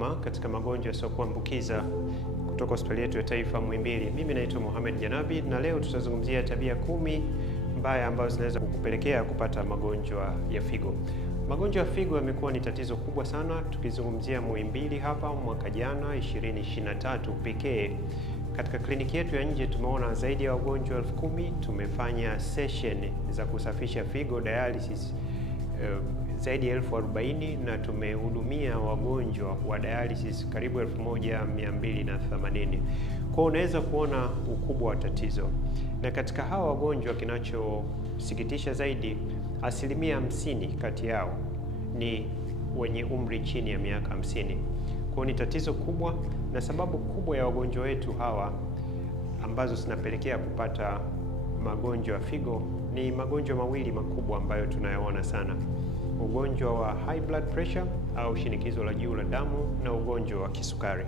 umma katika magonjwa yasiyokuambukiza kutoka hospitali yetu ya taifa Muhimbili. Mimi naitwa Mohamed Janabi na leo tutazungumzia tabia 10 mbaya ambazo zinaweza kukupelekea kupata magonjwa ya figo. Magonjwa ya figo yamekuwa ni tatizo kubwa sana, tukizungumzia Muhimbili hapa mwaka jana 2023 pekee. Katika kliniki yetu ya nje tumeona zaidi ya wagonjwa 10,000. Tumefanya session za kusafisha figo dialysis zaidi ya 40,000 na tumehudumia wagonjwa wa dialysis karibu 1280. Kwa unaweza kuona ukubwa wa tatizo. Na katika hawa wagonjwa, kinachosikitisha zaidi, 50% kati yao ni wenye umri chini ya miaka 50. Kwa ni tatizo kubwa, na sababu kubwa ya wagonjwa wetu hawa ambazo zinapelekea kupata magonjwa ya figo ni magonjwa mawili makubwa ambayo tunayaona sana: ugonjwa wa high blood pressure au shinikizo la juu la damu na ugonjwa wa kisukari,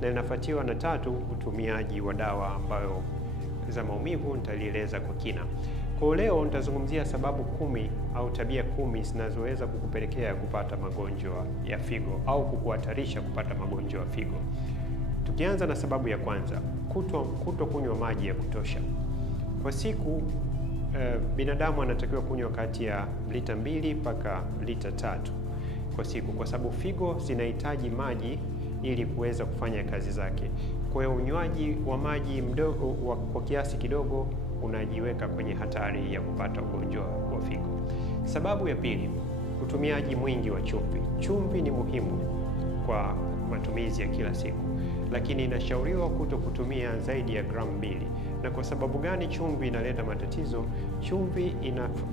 na inafuatiwa na tatu, utumiaji wa dawa ambayo za maumivu. Nitalieleza kwa kina. Kwa leo nitazungumzia sababu 10 au tabia 10 zinazoweza kukupelekea kupata magonjwa ya figo au kukuhatarisha kupata magonjwa ya figo. Tukianza na sababu ya kwanza, kuto kunywa maji ya kutosha. Kwa siku binadamu anatakiwa kunywa kati ya lita 2 mpaka lita 3 kwa siku, kwa sababu figo zinahitaji maji ili kuweza kufanya kazi zake. Kwa hiyo unywaji wa maji mdogo kwa kiasi kidogo unajiweka kwenye hatari ya kupata ugonjwa wa figo. Sababu ya pili, utumiaji mwingi wa chumvi. Chumvi ni muhimu kwa matumizi ya kila siku, lakini inashauriwa kuto kutumia zaidi ya gramu 2. Na kwa sababu gani chumvi inaleta matatizo? Chumvi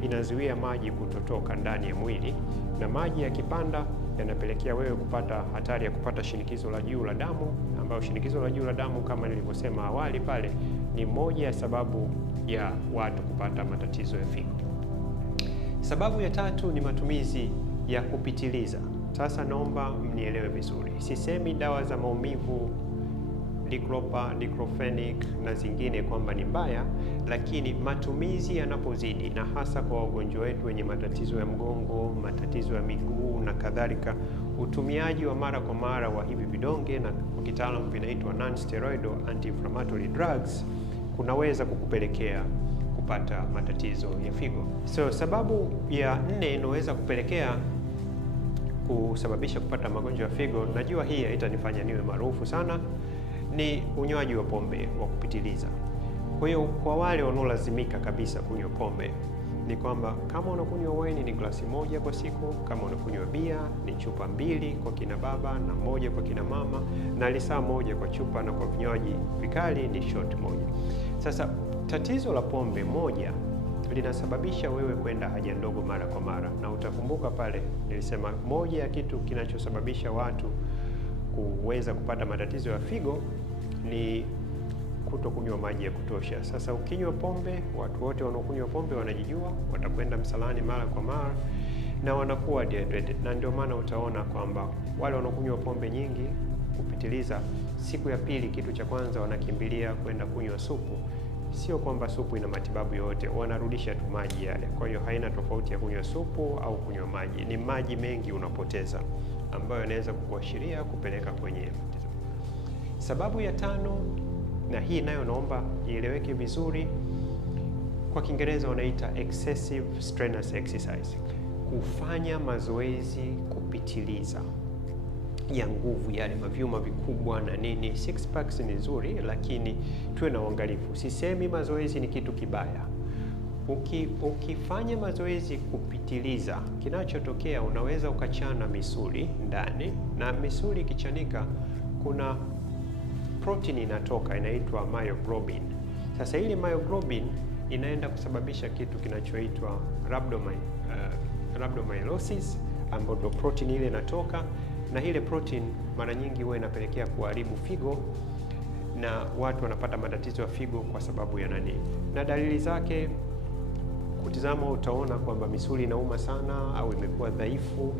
inazuia maji kutotoka ndani ya mwili, na maji yakipanda yanapelekea wewe kupata hatari ya kupata shinikizo la juu la damu, ambayo shinikizo la juu la damu kama nilivyosema awali pale ni moja ya sababu ya watu kupata matatizo ya figo. Sababu ya tatu ni matumizi ya kupitiliza. Sasa naomba mnielewe vizuri. Sisemi dawa za maumivu Diclofenac, diclofenac na zingine kwamba ni mbaya, lakini matumizi yanapozidi, na hasa kwa wagonjwa wetu wenye matatizo ya mgongo, matatizo ya miguu na kadhalika, utumiaji wa mara kwa mara wa hivi vidonge, na kwa kitaalamu vinaitwa non-steroidal anti-inflammatory drugs, kunaweza kukupelekea kupata matatizo ya figo. So sababu ya 4 inaweza kupelekea kusababisha kupata magonjwa ya figo, najua hii haitanifanya niwe maarufu sana, ni unywaji wa pombe wa kupitiliza. Kwa hiyo kwa wale wanaolazimika kabisa kunywa pombe, ni kwamba kama unakunywa wine ni glasi 1 kwa siku, kama unakunywa bia ni chupa 2 kwa kina baba na 1 kwa kina mama, na lisaa 1 kwa chupa, na kwa vinywaji vikali ni shot 1. Sasa tatizo la pombe moja linasababisha wewe kwenda haja ndogo mara kwa mara, na utakumbuka pale nilisema moja ya kitu kinachosababisha watu kuweza kupata matatizo ya figo ni kutokunywa maji ya kutosha. Sasa ukinywa pombe, watu wote wanaokunywa pombe wanajijua, watakwenda msalani mara kwa mara na wanakuwa dehydrated, na ndio maana utaona kwamba wale wanaokunywa pombe nyingi kupitiliza, siku ya pili kitu cha kwanza wanakimbilia kwenda kunywa supu. Sio kwamba supu ina matibabu yote, wanarudisha tu maji yale. Kwa hiyo haina tofauti ya kunywa supu au kunywa maji, ni maji mengi unapoteza, ambayo yanaweza kukuashiria kupeleka kwenye matatizo. Sababu ya 5, na hii nayo naomba ieleweke vizuri, kwa Kiingereza wanaita excessive strenuous exercise, kufanya mazoezi kupitiliza ya nguvu, yale mavyuma vikubwa na nini. 6 packs ni nzuri, lakini tuwe na uangalifu. Sisemi mazoezi ni kitu kibaya. Ukifanya mazoezi kupitiliza, kinachotokea unaweza ukachana misuli ndani, na misuli ikichanika kuna protein inatoka inaitwa myoglobin. Sasa ile myoglobin inaenda kusababisha kitu kinachoitwa rhabdomyolysis, ambapo protein ile inatoka, na ile protein mara nyingi huwa inapelekea kuharibu figo, na watu wanapata matatizo ya figo kwa sababu ya nani. Na dalili zake kutizama, utaona kwamba misuli inauma sana au imekuwa dhaifu,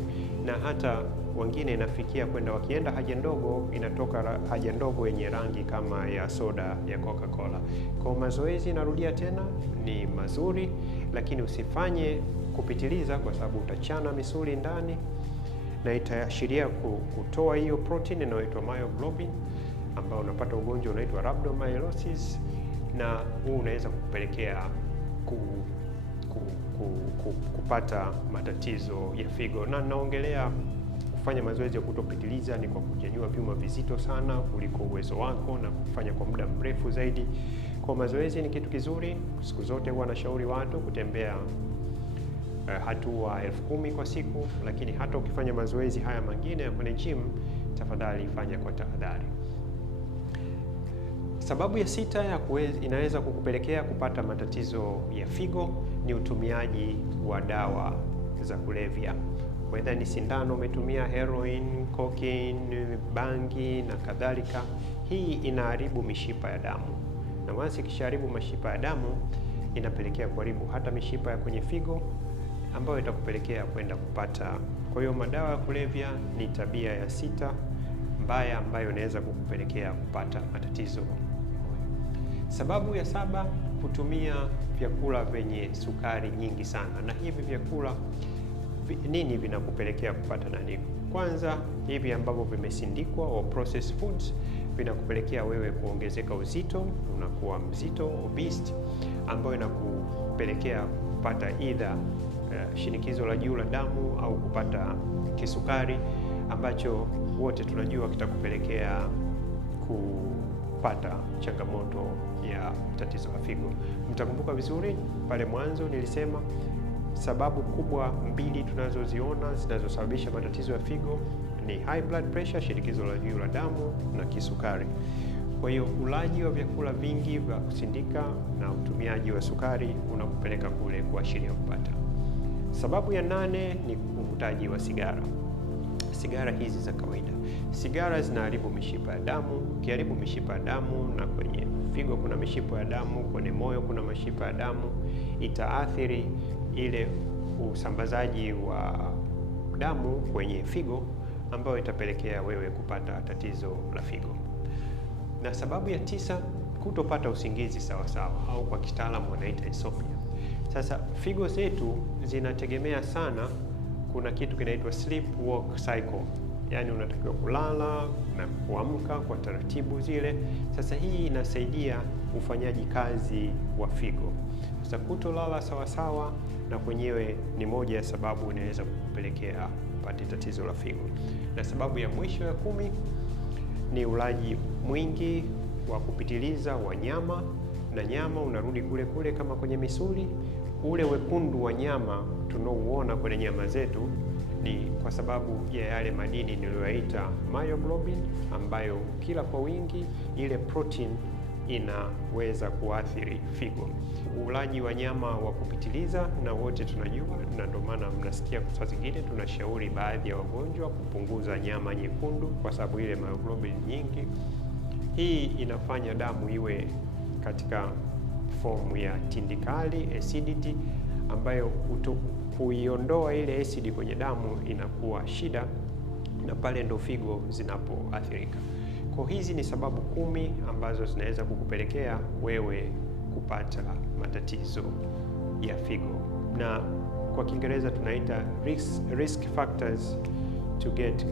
na hata wengine inafikia kwenda wakienda haja ndogo, inatoka haja ndogo yenye rangi kama ya soda ya Coca-Cola. Kwa mazoezi, narudia tena, ni mazuri, lakini usifanye kupitiliza kwa sababu utachana misuli ndani na itaashiria kutoa hiyo protein inayoitwa myoglobin, ambao unapata ugonjwa unaitwa rhabdomyolysis, na huu unaweza kupelekea kupata matatizo ya figo. Na naongelea kufanya mazoezi ya kutopitiliza, ni kwa kunyanyua vyuma vizito sana kuliko uwezo wako na kufanya kwa muda mrefu zaidi. Kwa mazoezi ni kitu kizuri. Siku zote huwa nashauri watu kutembea hatua 10,000 kwa siku, lakini hata ukifanya mazoezi haya mengine kwenye gym, tafadhali fanya kwa tahadhari. Sababu ya 6 inaweza kukupelekea kupata matatizo ya figo ni utumiaji wa dawa za kulevya. Whether ni sindano umetumia, heroin, cocaine, bangi na kadhalika. Hii inaharibu mishipa ya damu, na once ikishaharibu mishipa ya damu inapelekea kuharibu hata mishipa ya kwenye figo, ambayo itakupelekea kwenda kupata. Kwa hiyo madawa ya kulevya ni tabia ya 6 mbaya ambayo inaweza kukupelekea kupata matatizo. Sababu ya 7, kutumia vyakula vyenye sukari nyingi sana. Na hivi vyakula nini vinakupelekea kupata nani? Kwanza, hivi ambavyo vimesindikwa au processed foods vinakupelekea wewe kuongezeka uzito, unakuwa mzito, obese, ambayo inakupelekea kupata either shinikizo la juu la damu au kupata kisukari, ambacho wote tunajua kitakupelekea kupata changamoto ya tatizo la figo. Mtakumbuka vizuri pale mwanzo nilisema sababu kubwa 2 tunazoziona zinazosababisha matatizo ya figo ni high blood pressure, shinikizo la juu la damu, na kisukari. Kwa hiyo ulaji wa vyakula vingi vya kusindika na utumiaji wa sukari unakupeleka kule kuashiria kupata. Sababu ya 8 ni uvutaji wa sigara. Sigara hizi za kawaida, sigara zinaharibu mishipa ya damu. Ukiharibu mishipa ya damu, na kwenye figo kuna mishipa ya damu, kwenye moyo kuna mishipa ya damu, itaathiri ile usambazaji wa damu kwenye figo, ambayo itapelekea wewe kupata tatizo la figo. Na sababu ya 9, kutopata usingizi sawa sawa, au kwa kitaalamu wanaita insomnia. Sasa figo zetu zinategemea sana, kuna kitu kinaitwa sleep wake cycle, yaani unatakiwa kulala na kuamka kwa taratibu zile. Sasa hii inasaidia ufanyaji kazi wa figo. Sasa kutolala sawa sawa na kwenyewe ni moja ya sababu inaweza kukupelekea kupata tatizo la figo. Na sababu ya mwisho ya 10 ni ulaji mwingi wa kupitiliza wa nyama, na nyama unarudi kule kule kama kwenye misuli. Ule wekundu wa nyama tunaouona kwenye nyama zetu ni kwa sababu ya yale madini niliyoyaita myoglobin, ambayo kila kwa wingi ile protein inaweza kuathiri figo. Ulaji wa nyama wa kupitiliza, na wote tunajua, na ndio maana mnasikia kwa zingine tunashauri baadhi ya wagonjwa kupunguza nyama nyekundu kwa sababu ile myoglobin nyingi. Hii inafanya damu iwe katika fomu ya tindikali, acidity, ambayo kuiondoa ile acid kwenye damu inakuwa shida, na pale ndo figo zinapoathirika. Kwa hizi ni sababu 10 ambazo zinaweza kukupelekea wewe kupata matatizo ya figo, na kwa Kiingereza tunaita risk factors to get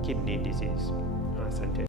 kidney disease. Asante.